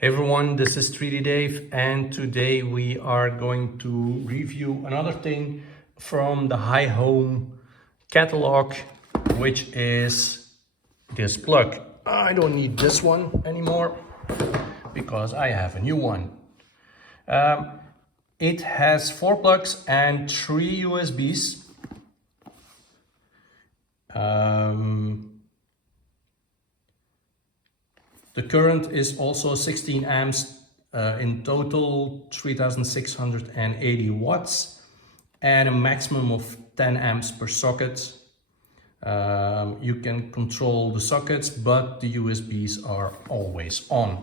Hey everyone, this is 3D Dave, and today we are going to review another thing from the Hihome catalog, which is this plug. I don't need this one anymore because I have a new one. It has 4 plugs and 3 USBs. The current is also 16 amps, in total 3680 watts and a maximum of 10 amps per socket. You can control the sockets, but the USBs are always on.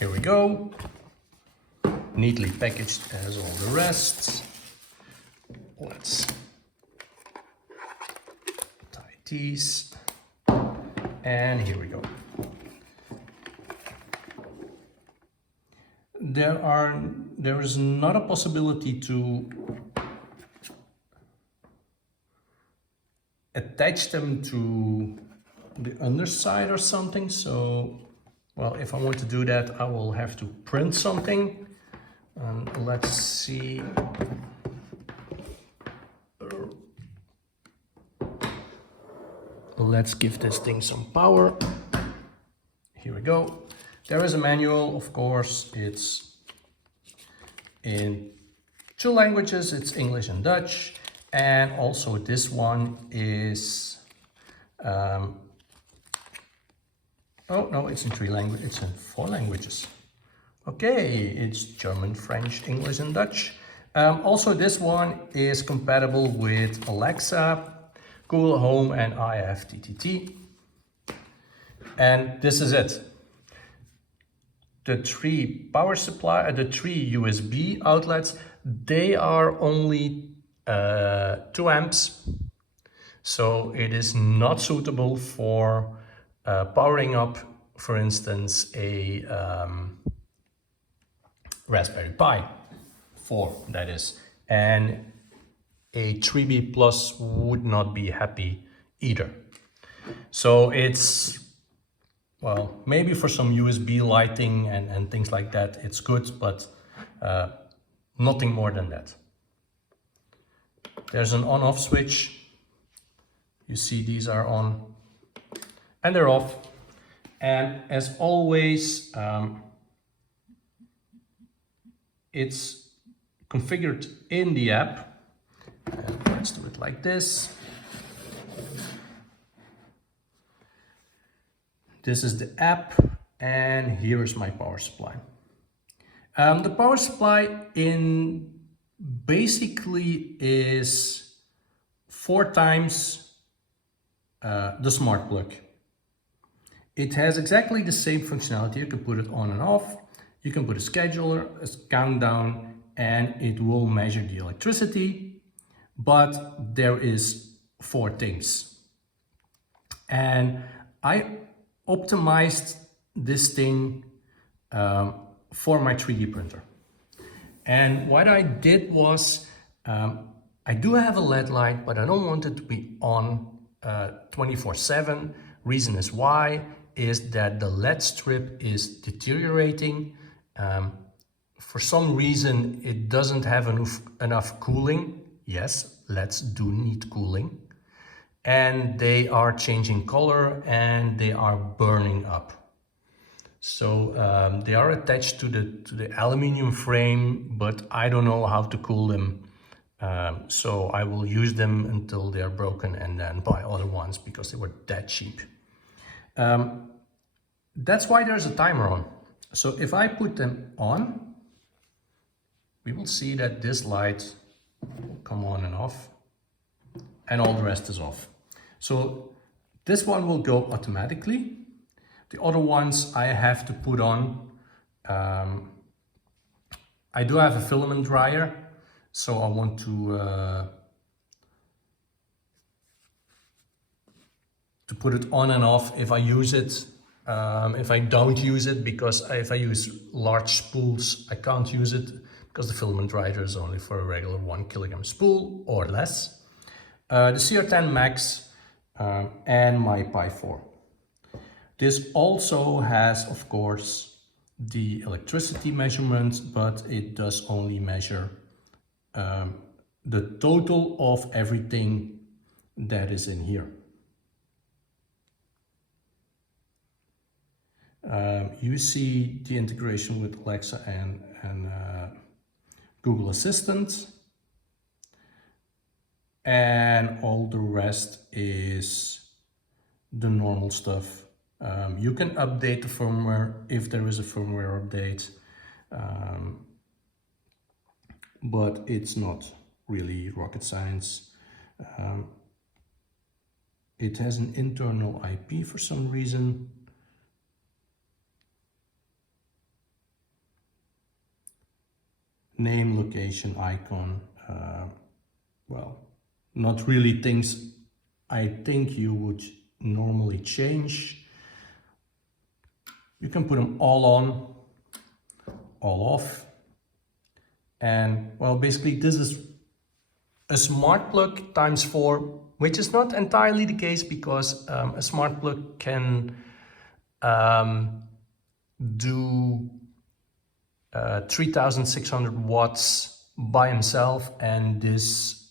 Here we go. Neatly packaged as all the rest. Let's tie these, and here we go. There is not a possibility to attach them to the underside or something, so well, if I want to do that, I will have to print something. And let's see. Let's give this thing some power. Here we go. There is a manual, of course. It's in 2 languages. It's English and Dutch. And also this one is oh no, it's in 3 languages. It's in 4 languages. Okay, it's German, French, English and Dutch. Also this one is compatible with Alexa, Google Home and IFTTT. And this is it. The 3 power supply, the 3 USB outlets, they are only 2 amps. So it is not suitable for powering up, for instance, a Raspberry Pi 4, that is. And a 3B Plus would not be happy either. So it's, well, maybe for some USB lighting and things like that, it's good, but nothing more than that. There's an on-off switch. You see these are on and they're off. And as always, it's configured in the app. And let's do it like this. This is the app, and here is my power supply. The power supply basically is 4 times the smart plug. It has exactly the same functionality. You can put it on and off. You can put a scheduler, a countdown, and it will measure the electricity. But there is 4 things. And I optimized this thing for my 3D printer. And what I did was, I do have a LED light, but I don't want it to be on 24/7. Reason is why is that the LED strip is deteriorating. For some reason, it doesn't have enough cooling. Yes, LEDs do need cooling. And they are changing color and they are burning up. So they are attached to the aluminum frame, but I don't know how to cool them. So I will use them until they are broken and then buy other ones because they were that cheap. That's why there's a timer on. So if I put them on, we will see that this light will come on and off, and all the rest is off. So this one will go automatically. The other ones I have to put on. I do have a filament dryer, so I want to put it on and off if I use it. If I don't use it, because if I use large spools, I can't use it because the filament dryer is only for a regular 1 kilogram spool or less. The CR10 Max, and my Pi 4. This also has, of course, the electricity measurements, but it does only measure the total of everything that is in here. You see the integration with Alexa and Google Assistant, and all the rest is the normal stuff. You can update the firmware if there is a firmware update, but it's not really rocket science. It has an internal IP for some reason. Name, location, icon, well, not really things I think you would normally change. You can put them all on, all off. And well, basically this is a smart plug times 4, which is not entirely the case because a smart plug can do 3600 watts by himself, and this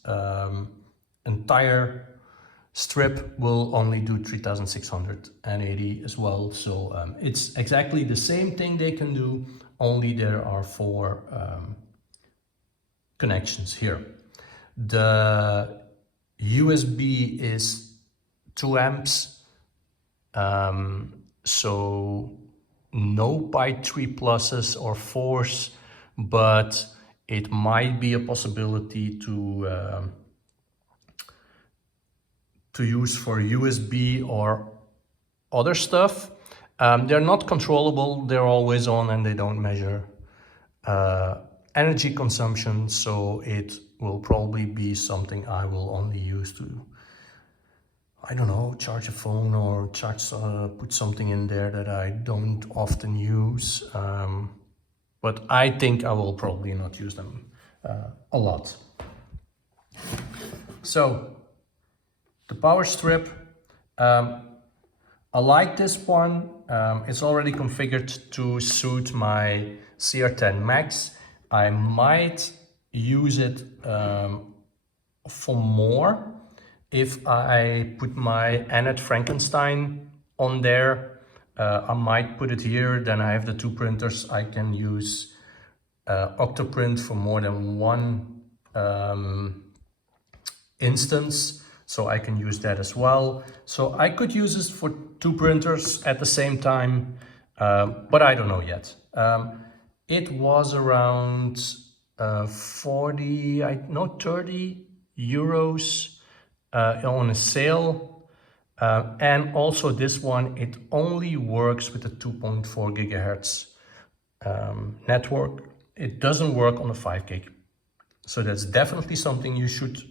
entire strip will only do 3680 as well. So it's exactly the same thing they can do, only there are 4 connections here. The USB is 2 amps, so no Pi 3 pluses or 4s, but it might be a possibility to use for USB or other stuff. They're not controllable, they're always on, and they don't measure energy consumption, so it will probably be something I will only use to, I don't know, charge a phone or charge, put something in there that I don't often use. But I think I will probably not use them a lot. So the power strip, I like this one. It's already configured to suit my CR10 Max. I might use it for more if I put my Annette Frankenstein on there. I might put it here, then I have the 2 printers. I can use Octoprint for more than one instance, so I can use that as well. So I could use this for 2 printers at the same time, but I don't know yet. It was around 30 euros on a sale. And also this one, it only works with the 2.4 gigahertz network. It doesn't work on the 5 gig. So that's definitely something you should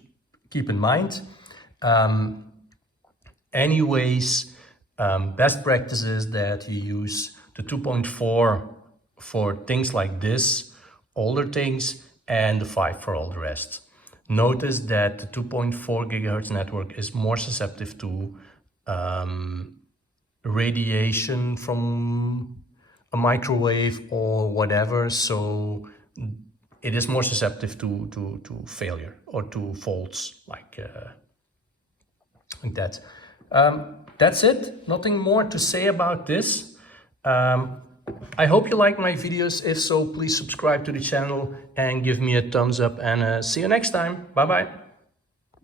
keep in mind. Anyways, best practice is that you use the 2.4 for things like this, older things, and the 5 for all the rest. Notice that the 2.4 gigahertz network is more susceptible to radiation from a microwave or whatever, so it is more susceptible to failure or to faults like that. That's it. Nothing more to say about this. I hope you like my videos. If so, please subscribe to the channel and give me a thumbs up, and see you next time. Bye bye.